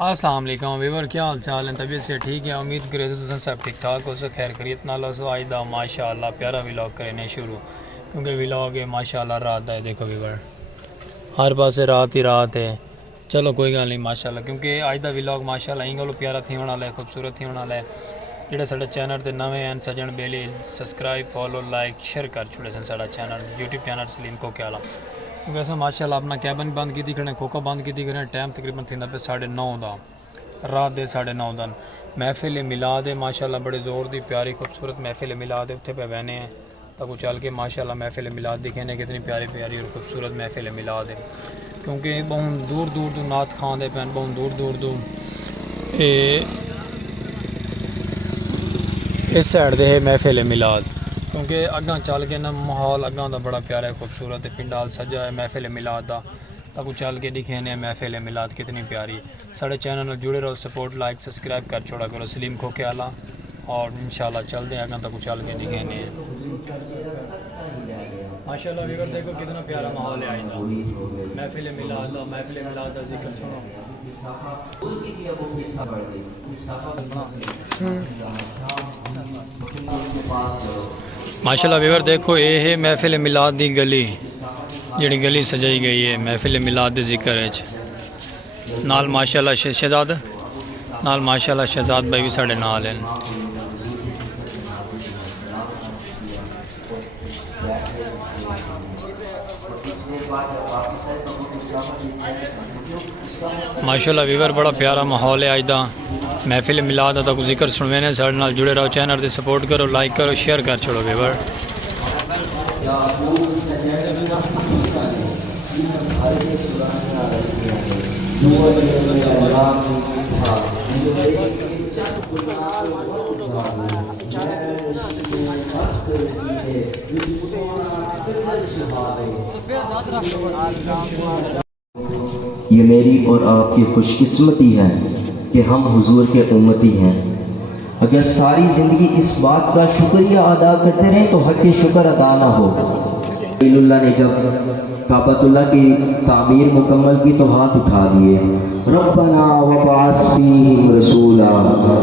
السلام علیکم ویور، کیا حال چال ہے؟ طبیعت سے ٹھیک ہے؟ امید کرے تو سب ٹھیک ٹھاک ہو سو خیر خیریت نال ہو سو. آج دا ماشاء اللہ پیارا ولاگ کرنے شروع، کیونکہ ولاگ ہے ماشاء اللہ رات ہے. دیکھو ویور ہر پاسے رات ہی رات ہے. چلو کوئی گل نہیں ماشاء اللہ، کیونکہ اج دا ولاگ ماشاء اللہ این گلو پیارا تھی والا ہے، خوبصورت تھی والا ہے. جڑے ساڈے چینل تے نویں ہیں سجن بیلی سبسکرائب فالو لائک شیئر کر چھوڑے سن ساڈا چینل یوٹیوب چینل سلیم کوکے والا. ویسے ماشاء اللہ اپنا کیبن بند کی کھڑے، کوکا بند کی کھڑے. ٹائم تقریباً تھی 9:30 دا، رات دے 9:30 دن. محفل میلاد ہے ماشاء اللہ، بڑے زور دی پیاری خوبصورت محفل میلاد ہے. اتنے پہ بہنے ہیں تاکہ چل کے ماشاء اللہ محفل میلاد دکھنے کتنی پیاری پیاری اور خوبصورت محفل میلاد ہے. کیونکہ بہت دور دور تو نعت خان دے پین، بہت دور دور تو اس سائڈ دے ہے محفل میلاد. کیونکہ اگاں چل کے نا ماحول اگاں دا بڑا پیارا ہے خوبصورت ہے. پنڈال سجا ہے محفل میلاد دا، تاکہ چل کے دکھنے محفل میلاد کتنی پیاری. سارے چینل جڑے رہو، سپورٹ لائک سبسکرائب کر چھوڑا کرو سلیم کھوکے والا. اور انشاءاللہ چلتے ہیں اگاں تک چل کے دکھنے. ماشاء اللہ ویور دیکھو کتنا پیارا ماحول ہے آئندہ محفل میلاد دا. محفل میلاد دا ذکر سنو. ماشاء اللہ ویور دیکھو یہ ہے محفل میلاد دی گلی، جڑی گلی سجائی گئی ہے محفل میلاد دے ذکر ہے. نال ماشاء اللہ شہزاد نال ماشاء اللہ شہزاد بھائی بھی ساڑے نال ہیں. ماشاء اللہ ویور بڑا پیارا ماحول ہے. آج دا محفل میلاد دا کو ذکر سنوینے ساڑے نال جڑے رہو، چینل دے سپورٹ کرو لائک کرو شیئر کر چھوڑو ویور. یہ میری اور آپ کی خوش قسمتی ہے کہ ہم حضور کے امتی ہیں. اگر ساری زندگی اس بات کا شکریہ ادا کرتے رہیں تو حق شکر ادا نہ ہو. اللہ نے جب کعبۃ اللہ کی تعمیر مکمل کی تو ہاتھ اٹھا دیے. ربنا وبعث فیہم رسولا،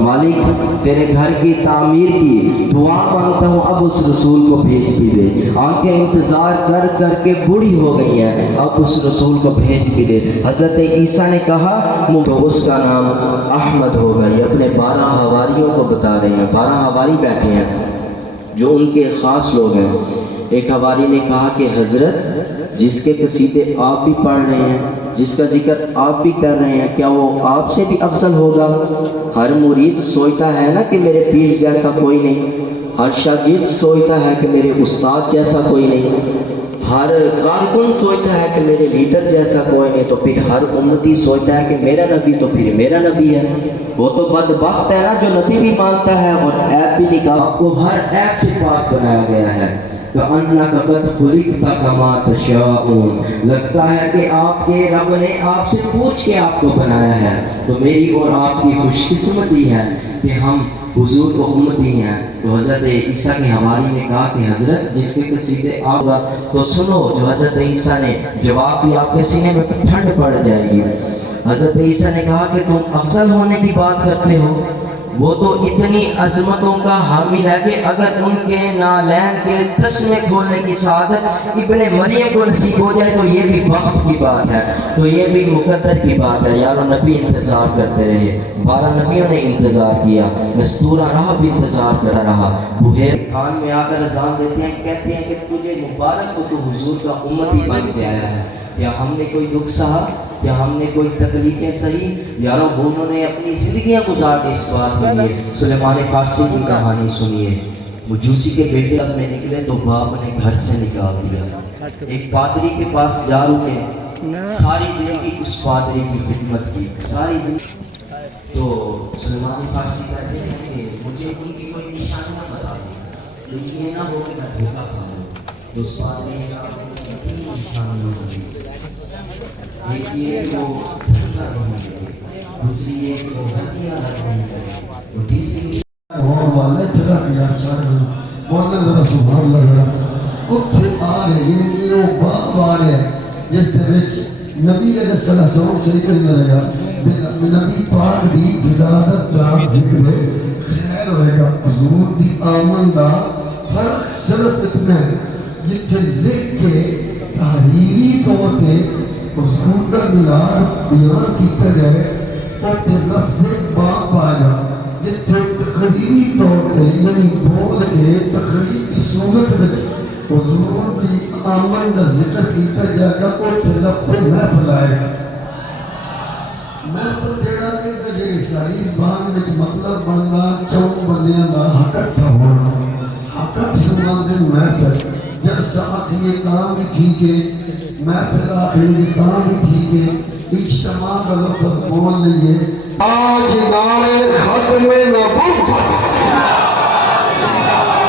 مالک تیرے گھر کی تعمیر کی دعا مانگتا ہوں، اب اس رسول کو بھیج بھی دے. آنکھیں انتظار کر کر کے بوڑھی ہو گئی ہیں، اب اس رسول کو بھیج بھی دے. حضرت عیسیٰ نے کہا تو اس کا نام احمد ہوگا. یہ اپنے 12 حواریوں کو بتا رہے ہیں. 12 حواری بیٹھے ہیں جو ان کے خاص لوگ ہیں. ایک حواری نے کہا کہ حضرت جس کے قصیدے آپ بھی پڑھ رہے ہیں، جس کا ذکر آپ بھی کر رہے ہیں، کیا وہ آپ سے بھی افضل ہوگا؟ ہر مرید سوچتا ہے نا کہ میرے پیر جیسا کوئی نہیں، ہر شاگرد سوچتا ہے کہ میرے استاد جیسا کوئی نہیں، ہر کارکن سوچتا ہے کہ میرے لیڈر جیسا کوئی نہیں، تو پھر ہر امتی سوچتا ہے کہ میرا نبی تو پھر میرا نبی ہے. وہ تو بدبخت ہے نا جو نبی بھی مانتا ہے اور عیب بھی نکال. آپ کو ہر عیب سے پاک بنایا گیا ہے. کأنک قد خلقت کما تشاء، لگتا ہے کہ آپ کے رب نے آپ سے پوچھ کے آپ کو بنایا ہے. تو میری اور آپ کی خوش قسمتی ہے کہ ہم حضور کو امتی ہیں. تو حضرت عیسیٰ کے حواری نے کہا کہ حضرت جس کے قصیدے آپ تو سنو. جو حضرت عیسیٰ نے جواب دیا آپ کے سینے میں ٹھنڈ پڑ جائے گی. حضرت عیسیٰ نے کہا کہ تم افضل ہونے کی بات کرتے ہو، وہ تو اتنی عظمتوں کا حامل ہے کہ اگر ان کے نالین کے تسمے کھولنے کی سعادت ابن مریم کو نصیب ہو جائے تو یہ بھی بخت کی بات ہے، تو یہ بھی مقدر کی بات ہے. یارو نبی انتظار کرتے رہے، 12 نبیوں نے انتظار کیا. نستورہ راہ بھی انتظار کرتا رہا. بوہے خان میں آ کر اذان دیتے ہیں، کہتے ہیں کہ تجھے مبارک ہو، تو حضور کا امتی بن کے آیا ہے. کیا ہم نے کوئی دکھ سہا؟ کیا ہم نے کوئی تکلیفیں سہی؟ یارو انہوں نے اپنی زندگیاں گزار دی اس بات کے لیے. سلیمان فارسی کی کہانی سنیے. مجوسی کے بیٹے اب میں نکلے تو باپ نے گھر سے نکال دیا. ایک پادری کے پاس جا رکے، ساری زندگی اس پادری کی خدمت کی، ساری زندگی. تو سلیمان فارسی کہتے ہیں کہ مجھے ان کی کوئی نشانیاں بتا دی، تو یہ نہ ہو کہ میں دھوکہ کھا لوں. تو اس پادری نے کہا کہ نشانیاں ہوگی. ایک یہ کہ وہ سجدہ نہیں کرے، دوسری یہ کہ وہ ہتھیار نہیں کرے، اور تیسری والے جگہ کیا چاہے مولا ذرا سبحان اللہ کرا اتھے آ رہے یعنی یہ باب آ رہے جس دے وچ نبی علیہ السلام سے نکلنے لگا نبی پاک دی ولادت دا ذکر خیر ہوئے گا حضور دی آمن دا فرق صرف اتنا ہے جتنے لکھ کے تحریری طور پہ حضور دا میلاد بیان کیتا جائے اور لفظ باپ آیا جتنے تقریری طور پہ یعنی بول کے تقریر کی صورت وچ حضور دی آمن دا ذکر کیتا جائے گا اور لفظ محفل آئے گا محفل جڑا کہ جڑی ساری زبان وچ مطلب بندا چون بندیاں دا اکٹھا ہونا اکٹھ ہونا دے محفل جلسہ آخری کام بھی ٹھیک ہے محفل آخری کام بھی ٹھیک ہے اجتماع کا لفظ بول لیے آج نعرے ختم نبوت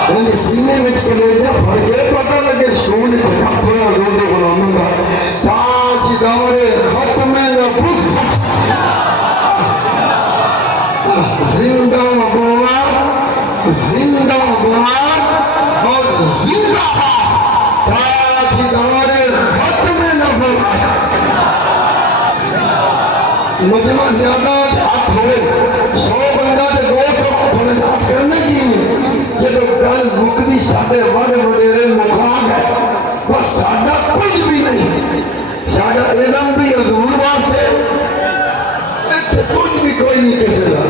یعنی سینے وچ کلیجہ پھڑ کے پتہ لگے سون وچ اپنا زور غلاموں دا تاج نعرے ختم نبوت زندہ باد زندہ باد اور زندہ تاجدار ختم نبوت مجمع زیادہ ہاتھ ہوئے 100 بندہ دے 200 تھوڑے ہاتھ کرنے کی جب گل مکدی ساڈے بڑے وڈیرے مقام ہے بس ساڈا کچھ بھی نہیں ساڈا علم بھی حضور واسطے کچھ بھی کوئی نہیں کسے دا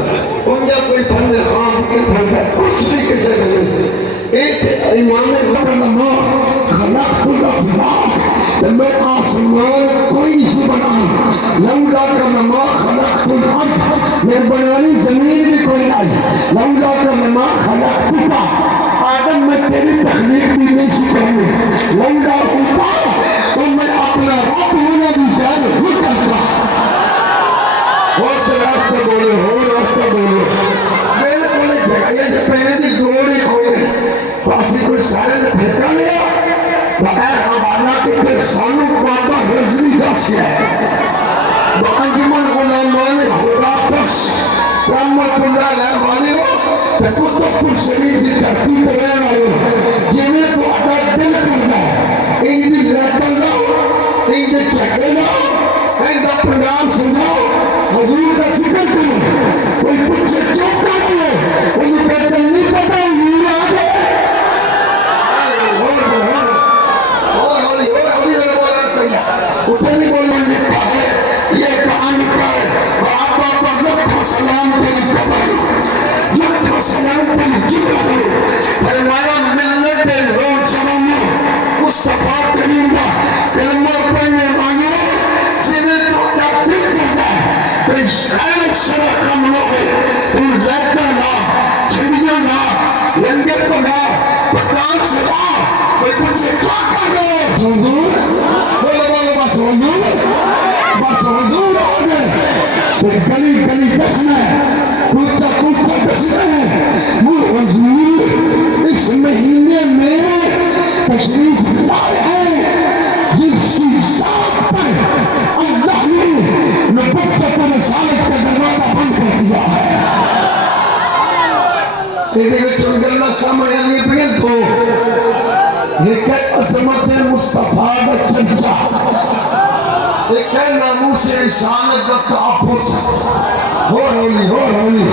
انجا کوئی بندے خام کے پھڑتا کچھ بھی کسے نہیں ایک امام علماء خلقت الافلاق میں آسمان کوئی نہیں بنائی لولا کرما خلقت الارض میں بنانی زمین بھی کوئی نہیں لولا کرما خلقت آدم میں تیری تخلیق بھی نہیں سکھائی لولا ہوتا تو میں اپنا رب ہونا بھی چاہے وہ کرتا اور راستہ بولے ہو راستہ بولے میرے بولے جگہ جب پہنے دی گوڑی کوئی پاسی کوئی سارے نے پھرکا لیا بغیر حوالہ کے پھر سانو بابا رضوی داکسی ہے انجمن علماء خدا بخش رحمت اللہ علیہ والے ہو کتب پر شریف دی ترتیب رہے والے ہو جنہیں تو اگر دل کرنا ہے ان دی رہتا لاؤ ان دی چکے لاؤ ان دا پروگرام سمجھاؤ حضور کا فکر کرو کوئی پوچھے کیوں کرتے ہیں کوئی کہتے نہیں پتا یہ آگے ہولی بولا صحیح اسے نہیں بولنا لکھتا ہے یہ کہانی کا ہے آپ پر لکھا سلام تیری کبھائی لکھا سلام تیری جگہ کرو فرمایا ملت روڈ چلانا مصطفیٰ کریم کا کلمہ پڑھنے والے جنہیں تو تکلیف کرتا ہے شاید شرح کم لوگے تو لیتا لا چھڑیاں لا لنگر پڑا پکان سجا کوئی پوچھے کیا کر رہے حضور بولے بولے بس حضور آگے پھر گلی گلی دسنا ہے کچھا دسنا ہے وہ حضور اس مہینے میں تشریف لائے ہیں جس کی ساتھ پر اللہ نے نبوت کو رسالت کا دروازہ بند کر دیا ہے تیرے بچوں گلہ سامنے آنی پہن تو یہ کہ عظمت مصطفیٰ کا چمچہ یہ کہ ناموس رسالت کا تحفظ ہو رولی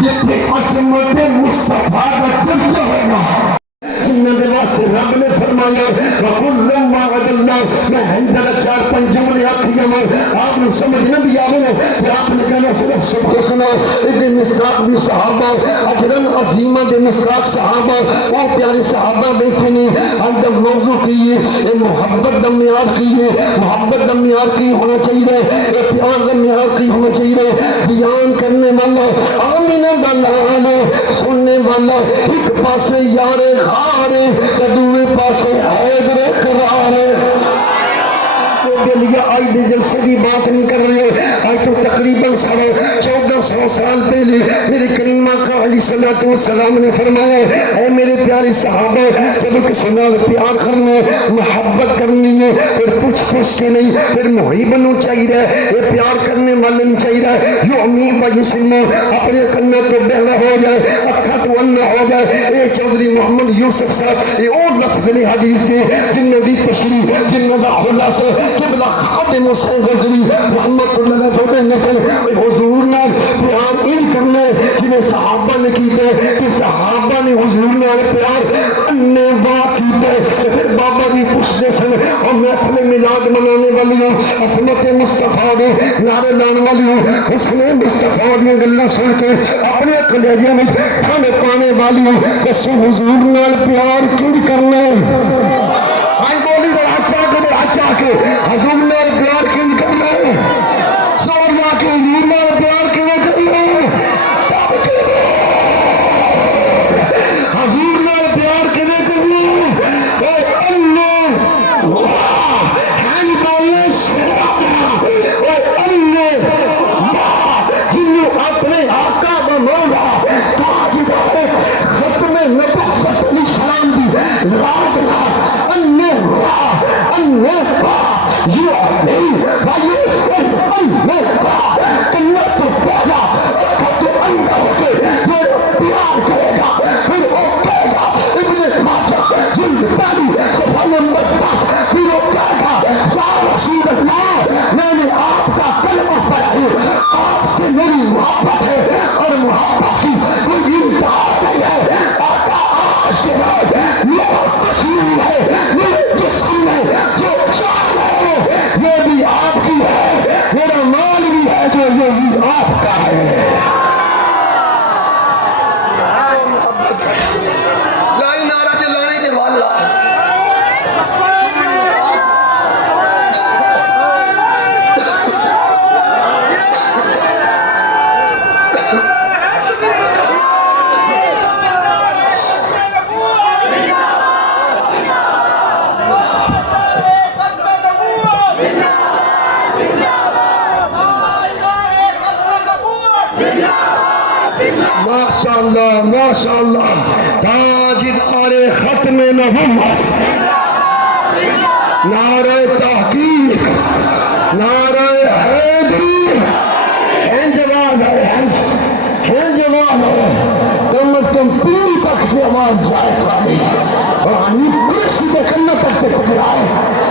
یہ کہ عظمت مصطفیٰ کا چمچہ ہوگا نبی واسطے رب نے فرمایا وقل لما عد اللہ میں ہندر 4-5 جملے آخری میں آپ نے سمجھنا بھی آگے کہ آپ نے کہنا صرف سب کو سنا ابن مسراق بھی صحابہ اجرن عظیمہ دے مسراق صحابہ وہ پیارے صحابہ بیٹھے نے ہم جب موضوع کیے محبت دم میار کیے محبت دم میار کی ہونا چاہیے پیار دم میار کی ہونا چاہیے بیان کرنے والا آمینہ والا سننے والا ایک پاسے یار خارے دوے پاسے حیدر قرارے کے لیے آج بھی جلسے کی بات نہیں کر رہے آج تو تقریباً 1400 سال پہلے میرے کریم آقا علیہ الصلوۃ والسلام نے فرمایا اے میرے پیارے صحابہ جب کسی نال پیار کرنا محبت کرنی ہے پھر پوچھ پوچھ کے نہیں پھر محی بنو چاہیے یہ پیار کرنے والے نہیں چاہیے یو امید و یسمہ اپنے کنہ تو بہنا ہو جائے اکھا تو انہ ہو جائے اے چودھری محمد یوسف صاحب یہ اور لفظ نے حدیث کے جنہ دی تشریح جنہ دا خلاصہ اللہ خادم حسین غزنی محمد اللہ علیہ نسل حضور نے پیار ان کرنے جنہیں صحابہ نے کیتے کہ صحابہ نے حضور نے پیار اننے واہ کیتے پھر بابا جی پوچھتے سن اور محفل میلاد منانے والی عصمت مصطفیٰ نے نعرے لانے والی حسن مصطفیٰ نے گلہ سن کے اپنے کلیجے میں کھانے پانے والی بس حضور نے پیار کیوں کرنے ہاں بولی بڑا چاہ کے حضور نے پیار کیوں کرنے سور لا کے حضور نے پیار کیوں کرنے تب کرنے حضور نے پیار کیوں کرنے اے اللہ ہاں بولنے اے اللہ جنہوں اپنے آقا بنولا تاجدار ختم نبوت علیہ السلام دی ذات you are me, why you say اللہ تو پہلا تو اندر ہو کے جو پیار کرے گا پھر وہ کہے گا ابن ماجہ جلد پہلی صفحہ نمبر 10 پھر وہ کہے گا یا رسول اللہ میں نے آپ کا کلمہ پڑھا ہے آپ سے میری محبت ہے اور محبت کی کوئی انتہا نہیں ہے آقا آج کے بعد میرا تشریف ہے میرے جسم میں جو جان ہے یہ بھی آپ کی ہے میرا مال بھی ہے جو یہ بھی آپ کا ہے لائی نعرہ جلانے کے والا ماشاءاللہ ماشاءاللہ تاجدار ختم نبوت نعرہ تحقیق نعرہ حیدری ہنج آواز ہے ہنج آواز ہے کم از کم پوری تک سے آواز جائے کھالی اور حنیف قریشی کے کنہ تک کے پکڑائے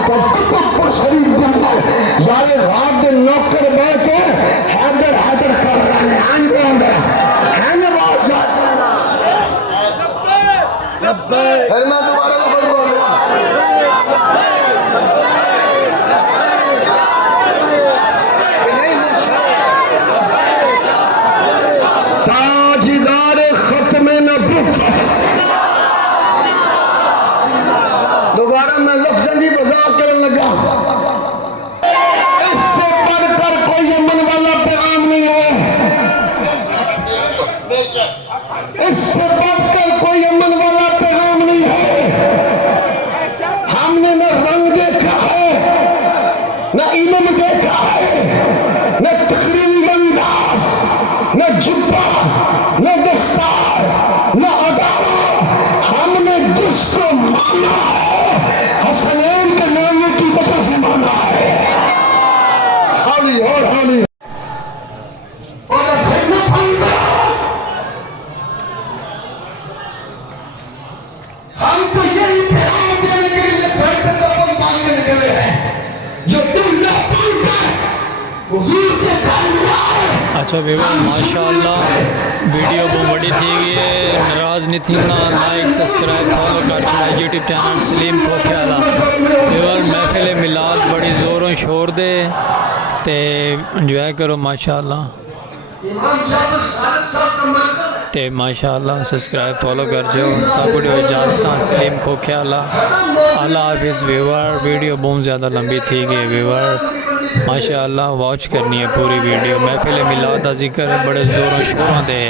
تو کتب پر شریف دن ہے یارے غاب دن نوکر بے کے حیدر حیدر کر رہے ہیں آنج بہن ہے ہنج آواز ہے پھر میں دوبارہ کو بول رہا تاجدار ختم نبوت دوبارہ میں لفظ دی بذات کرنے لگا اس سے پڑھ کر کوئی امن والا پیغام نہیں ہے اس سے پڑھ کر کوئی امن والا پیغام نہیں ہے ہم نے نہ رنگ دیکھا ہے نہ علم دیکھا ہے نہ تقریبی انداز نہ جبہ نہ دستار نہ ادا ہم نے جس کو مانا ہے حسنین کے نام کی وجہ سے مانا ہے حالی اور حالی ہم تو یہی پیغام دینے کے لیے سر پہ کفن باندھنے نکلے ہیں جو تم نہ پڑھتا ہے حضور کے کامران اچھا بیوی ماشاءاللہ ویڈیو بہت بڑی تھی گئی ناراض نہیں تھی نا لائک سبسکرائب فالو کر چھوڑا یوٹیوب چینل سلیم کو خیالا بیوی محفل میلاد بڑی زور و شور دے تے انجوائے کرو ماشاءاللہ تے ماشاءاللہ سبسکرائب فالو کر جو سب ویڈیو اجازتاں سلیم کو خیالا اللہ حافظ ویور ویڈیو بہت زیادہ لمبی تھی گئی ویور ماشاءاللہ واچ کرنی ہے پوری ویڈیو محفل میلاد دا ذکر بڑے زور و شوروں دے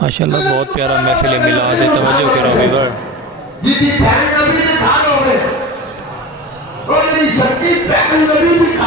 ماشاءاللہ بہت پیارا محفل میلاد ہے توجہ کرو ویور جی بہن نبی دکھا رہے ہو اور میری سکی بہن نبی دکھا